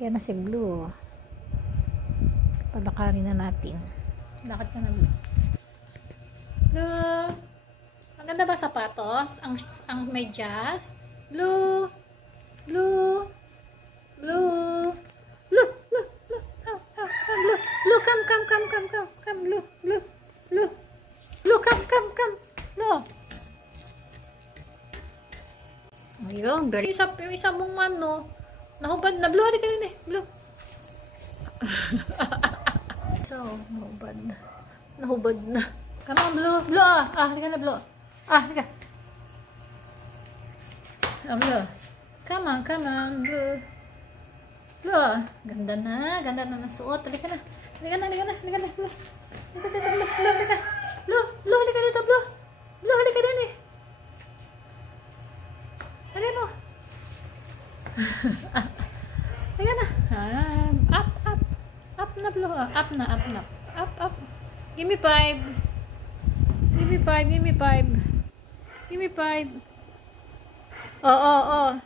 Yan na si Blue. Palakarin na natin. Lakad ka na, Blue. Blue! Ang ganda ba sapatos? Ang medyas? Blue! Blue! Blue! Blue! Blue! Blue! Blue! Blue! Come! Blue! Blue! Blue! Blue! Come! Blue! Ayun, very yung isa mong mano. Nahubad na. Blue, halika din eh. Blue. So, nahubad na. Come on, Blue. Blue, halika na, Blue. Halika. Blue. Come on, Blue. Blue. Ganda na nasuot. Halika na. Blue. Halika dito, Blue. Halika. Blue, halika dito, Blue. Blue, halika din eh. Halika mo. Halika na. Up na, Blue. Up. Give me 5. Give me 5. Oh.